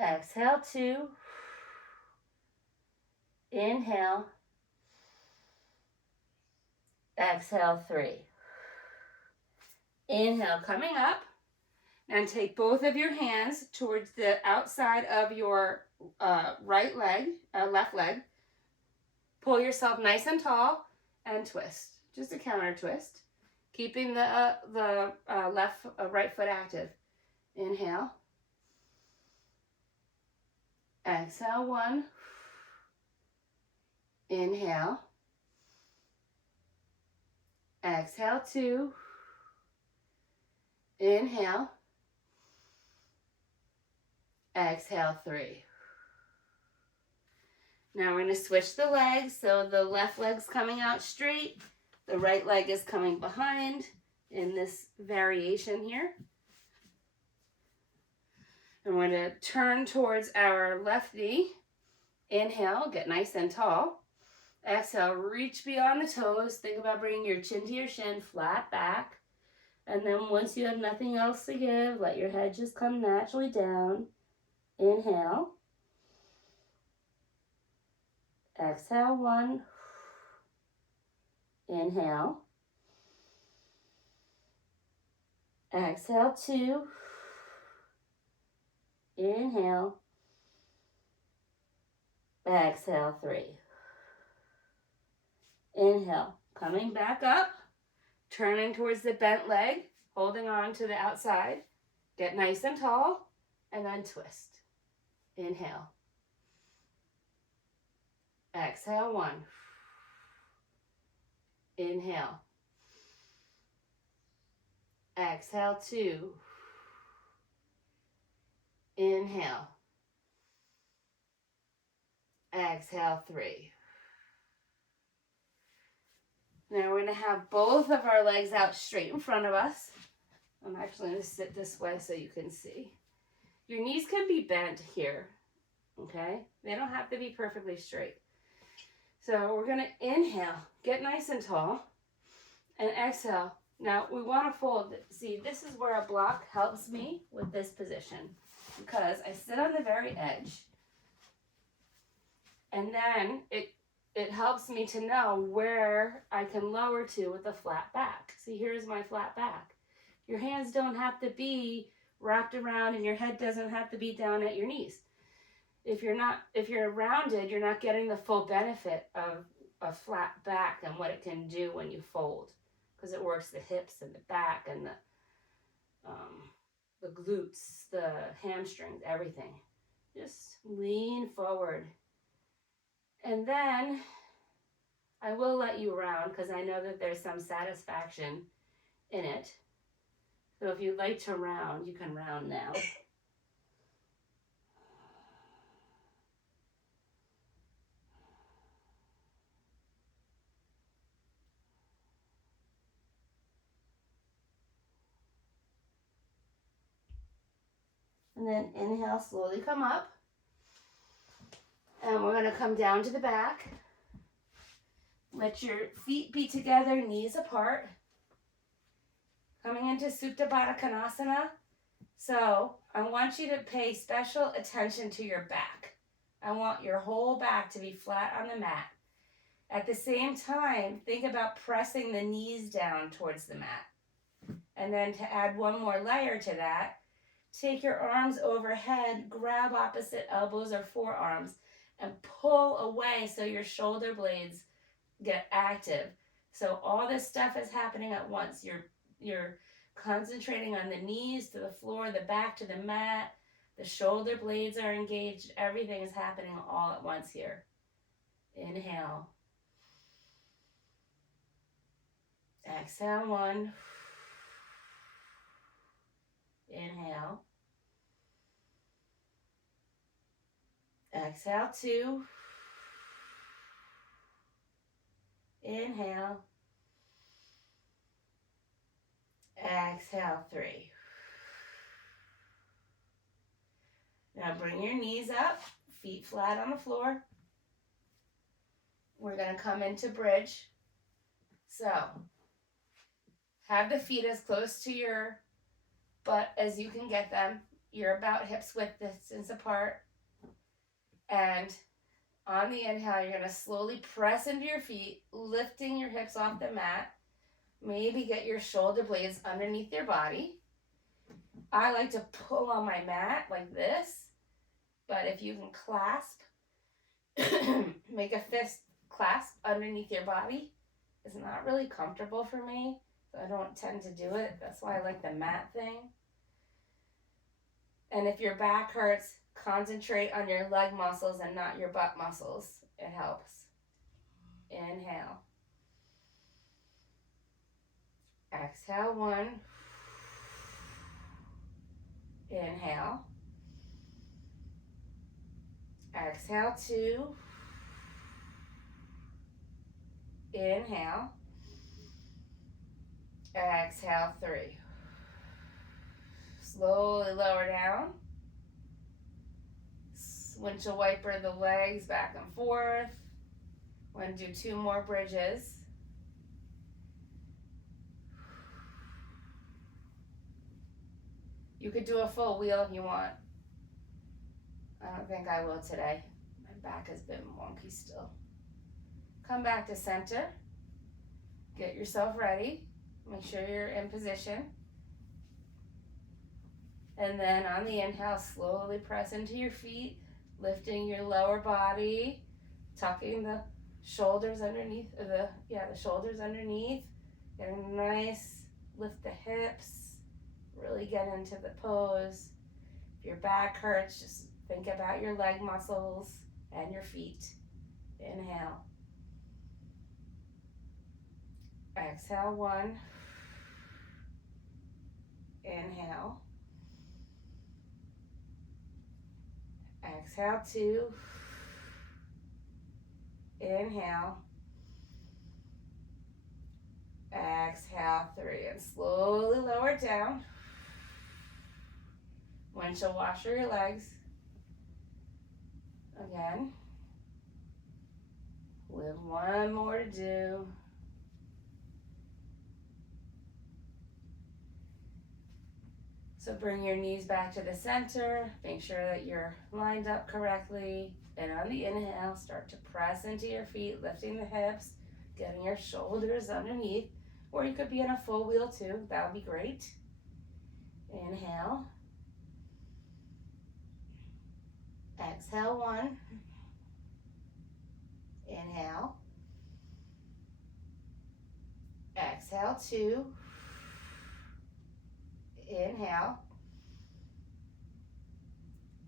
Exhale 2. Inhale. Exhale 3. Inhale, coming up. And take both of your hands towards the outside of your left leg. Pull yourself nice and tall and twist. Just a counter twist. Keeping the right foot active. Inhale. Exhale 1. Inhale. Exhale 2. Inhale. Exhale 3. Now we're going to switch the legs. So the left leg's coming out straight. The right leg is coming behind in this variation here. And we're going to turn towards our left knee. Inhale, get nice and tall. Exhale, reach beyond the toes. Think about bringing your chin to your shin, flat back. And then once you have nothing else to give, let your head just come naturally down. Inhale. Exhale 1. Inhale. Exhale 2. Inhale. Exhale 3. Inhale. Coming back up. Turning towards the bent leg. Holding on to the outside. Get nice and tall. And then twist. Inhale. Exhale 1. Inhale. Exhale 2. Inhale. Exhale 3. Now we're going to have both of our legs out straight in front of us. I'm actually going to sit this way so you can see. Your knees can be bent here, okay? They don't have to be perfectly straight. So we're going to inhale, get nice and tall, and exhale. Now we want to fold. See, this is where a block helps me with this position because I sit on the very edge, and then it helps me to know where I can lower to with a flat back. See, here's my flat back. Your hands don't have to be wrapped around and your head doesn't have to be down at your knees. If you're rounded, you're not getting the full benefit of a flat back and what it can do when you fold, because it works the hips and the back and the glutes, the hamstrings, everything. Just lean forward. And then I will let you round because I know that there's some satisfaction in it. So if you'd like to round, you can round now. And then inhale, slowly come up. And we're going to come down to the back. Let your feet be together, knees apart. Coming into Supta Baddha Konasana. So I want you to pay special attention to your back. I want your whole back to be flat on the mat. At the same time, think about pressing the knees down towards the mat. And then to add one more layer to that, take your arms overhead, grab opposite elbows or forearms, and pull away so your shoulder blades get active. So all this stuff is happening at once. You're concentrating on the knees to the floor, the back to the mat, the shoulder blades are engaged. Everything is happening all at once here. Inhale. Exhale 1. Inhale. Exhale 2. Inhale. Exhale 3. Now bring your knees up, feet flat on the floor. We're going to come into bridge. So have the feet as close to your butt as you can get them. You're about hips width distance apart. And on the inhale, you're going to slowly press into your feet, lifting your hips off the mat. Maybe get your shoulder blades underneath your body. I like to pull on my mat like this, but if you can clasp, make a fist clasp underneath your body. It's not really comfortable for me, so I don't tend to do it. That's why I like the mat thing. And if your back hurts, concentrate on your leg muscles and not your butt muscles. It helps. Inhale. Exhale 1. Inhale. Exhale 2. Inhale. Exhale 3. Slowly lower down. Windshield wiper the legs back and forth. We're going to do 2 more bridges. You could do a full wheel if you want. I don't think I will today. My back has been wonky still. Come back to center. Get yourself ready. Make sure you're in position. And then on the inhale, slowly press into your feet, lifting your lower body, tucking the shoulders underneath, the shoulders underneath. Getting a nice, lift the hips. Really get into the pose. If your back hurts, just think about your leg muscles and your feet. Inhale. Exhale 1. Inhale. Exhale, 2. Inhale. Exhale, 3. And slowly lower it down. Windshield washer your legs. Again. We have one more to do. So bring your knees back to the center. Make sure that you're lined up correctly. And on the inhale, start to press into your feet, lifting the hips, getting your shoulders underneath. Or you could be in a full wheel too. That would be great. Inhale. Exhale, 1. Inhale. Exhale, 2. Inhale.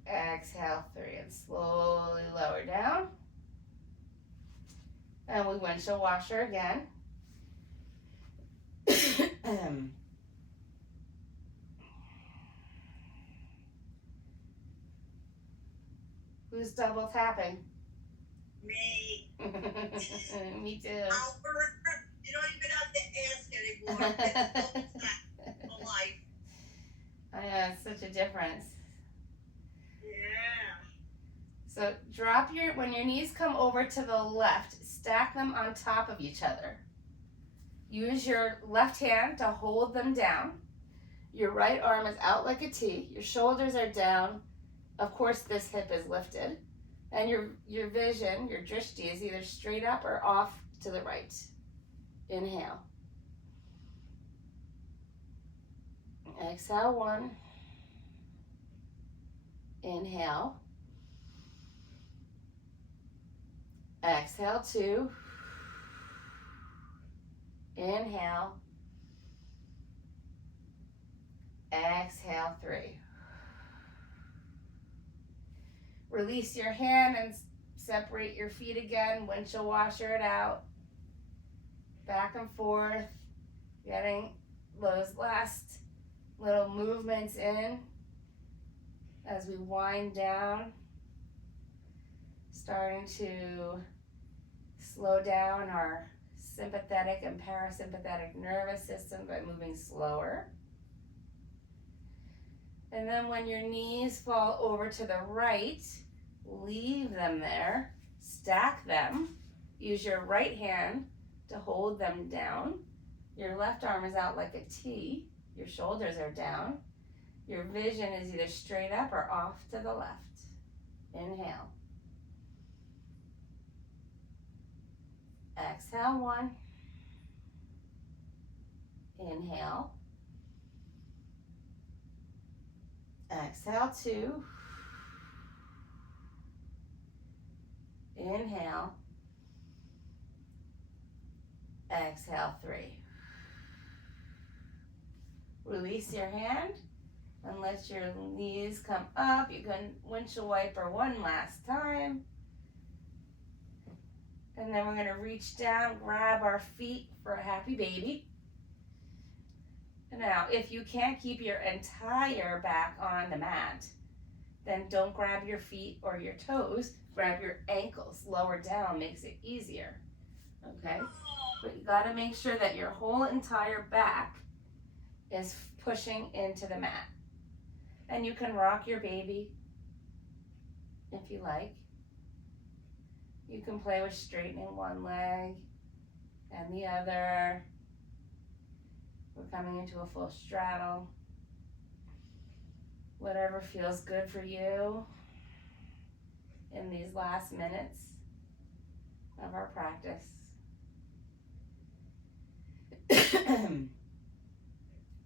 Exhale, 3. And slowly lower down. And we windshield washer again. Who's double tapping? Me. Me too. Albert, you don't even have to ask anymore. It's double tap for life. I know, it's such a difference. Yeah. So drop when your knees come over to the left, stack them on top of each other. Use your left hand to hold them down. Your right arm is out like a T. Your shoulders are down. Of course, this hip is lifted. And your vision, your drishti, is either straight up or off to the right. Inhale. Exhale, 1. Inhale. Exhale, 2. Inhale. Exhale, 3. Release your hand and separate your feet again. Windshield washer it out. Back and forth. Getting those last little movements in as we wind down. Starting to slow down our sympathetic and parasympathetic nervous system by moving slower. And then when your knees fall over to the right, leave them there, stack them. Use your right hand to hold them down. Your left arm is out like a T. Your shoulders are down. Your vision is either straight up or off to the left. Inhale. Exhale, 1. Inhale. Exhale, 2. Inhale. Exhale, 3. Release your hand and let your knees come up. You can windshield wiper one last time. And then we're going to reach down, grab our feet for a happy baby. Now, if you can't keep your entire back on the mat, then don't grab your feet or your toes. Grab your ankles. Lower down makes it easier. Okay? But you got to make sure that your whole entire back is pushing into the mat. And you can rock your baby if you like. You can play with straightening one leg and the other. We're coming into a full straddle. Whatever feels good for you in these last minutes of our practice.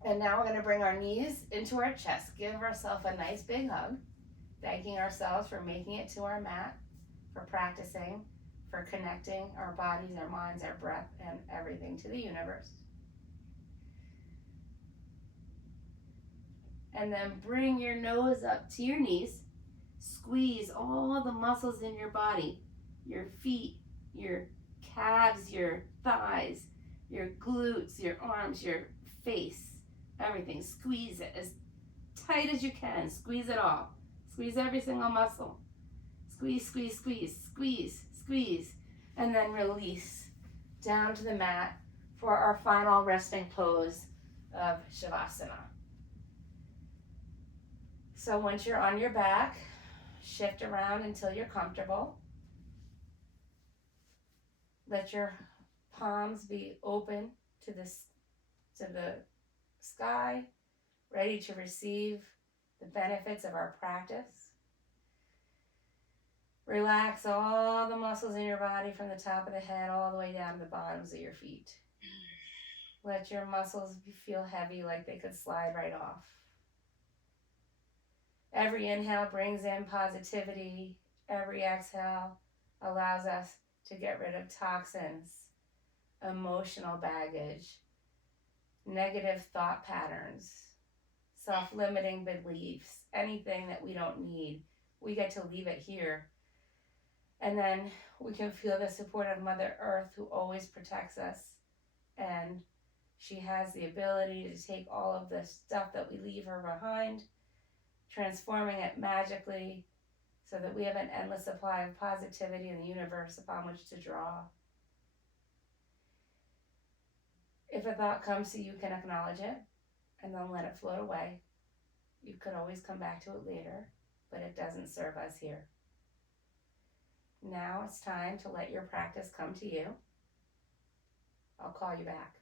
And now we're going to bring our knees into our chest. Give ourselves a nice big hug. Thanking ourselves for making it to our mat, for practicing, for connecting our bodies, our minds, our breath, and everything to the universe. And then bring your nose up to your knees. Squeeze all the muscles in your body, your feet, your calves, your thighs, your glutes, your arms, your face, Everything. Squeeze it as tight as you can. Squeeze it all. Squeeze every single muscle. Squeeze, squeeze, squeeze, squeeze, squeeze. And then release down to the mat for our final resting pose of Shavasana. So once you're on your back, shift around until you're comfortable. Let your palms be open to the sky, ready to receive the benefits of our practice. Relax all the muscles in your body from the top of the head all the way down to the bottoms of your feet. Let your muscles feel heavy, like they could slide right off. Every inhale brings in positivity. Every exhale allows us to get rid of toxins, emotional baggage, negative thought patterns, self-limiting beliefs, anything that we don't need. We get to leave it here. And then we can feel the support of Mother Earth, who always protects us. And she has the ability to take all of the stuff that we leave her behind, transforming it magically so that we have an endless supply of positivity in the universe upon which to draw. If a thought comes to you, you can acknowledge it and then let it float away. You could always come back to it later, but it doesn't serve us here. Now it's time to let your practice come to you. I'll call you back.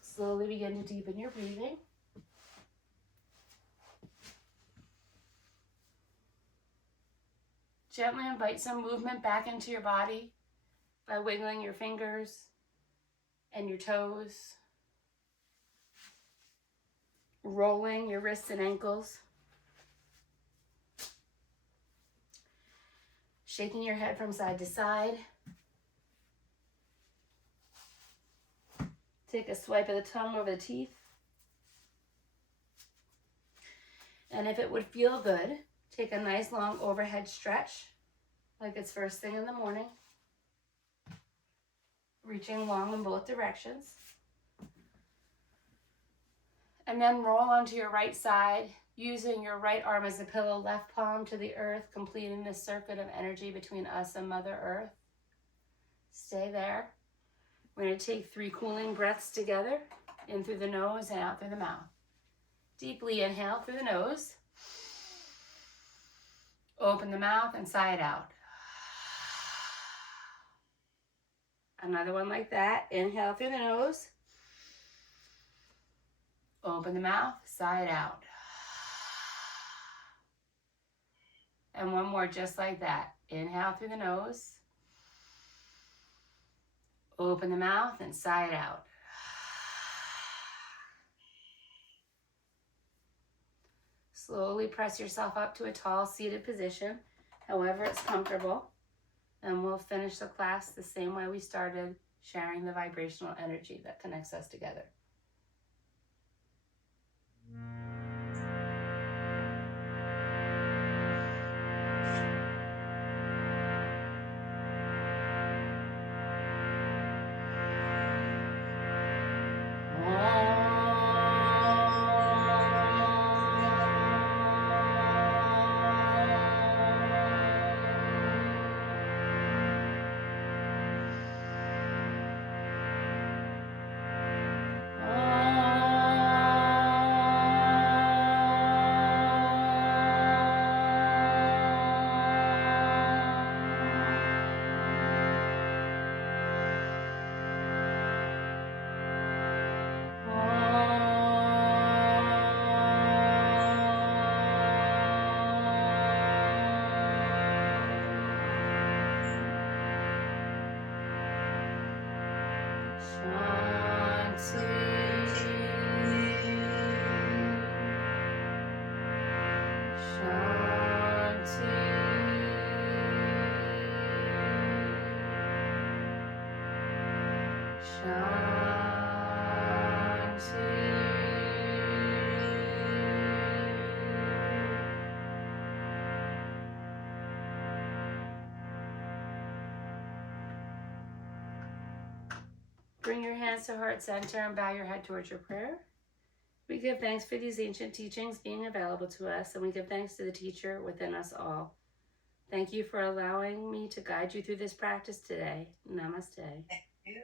Slowly begin to deepen your breathing. Gently invite some movement back into your body by wiggling your fingers and your toes, rolling your wrists and ankles, shaking your head from side to side. Take a swipe of the tongue over the teeth. And if it would feel good, take a nice long overhead stretch, like it's first thing in the morning. Reaching long in both directions. And then roll onto your right side, using your right arm as a pillow, left palm to the earth, completing this circuit of energy between us and Mother Earth. Stay there. We're going to take 3 cooling breaths together, in through the nose and out through the mouth. Deeply inhale through the nose. Open the mouth and sigh it out. Another one like that. Inhale through the nose. Open the mouth, sigh it out. And one more just like that. Inhale through the nose. Open the mouth and sigh it out. Slowly press yourself up to a tall seated position, however it's comfortable. And we'll finish the class the same way we started, sharing the vibrational energy that connects us together. Bring your hands to heart center and bow your head towards your prayer. We give thanks for these ancient teachings being available to us, and we give thanks to the teacher within us all. Thank you for allowing me to guide you through this practice today. Namaste. Thank you.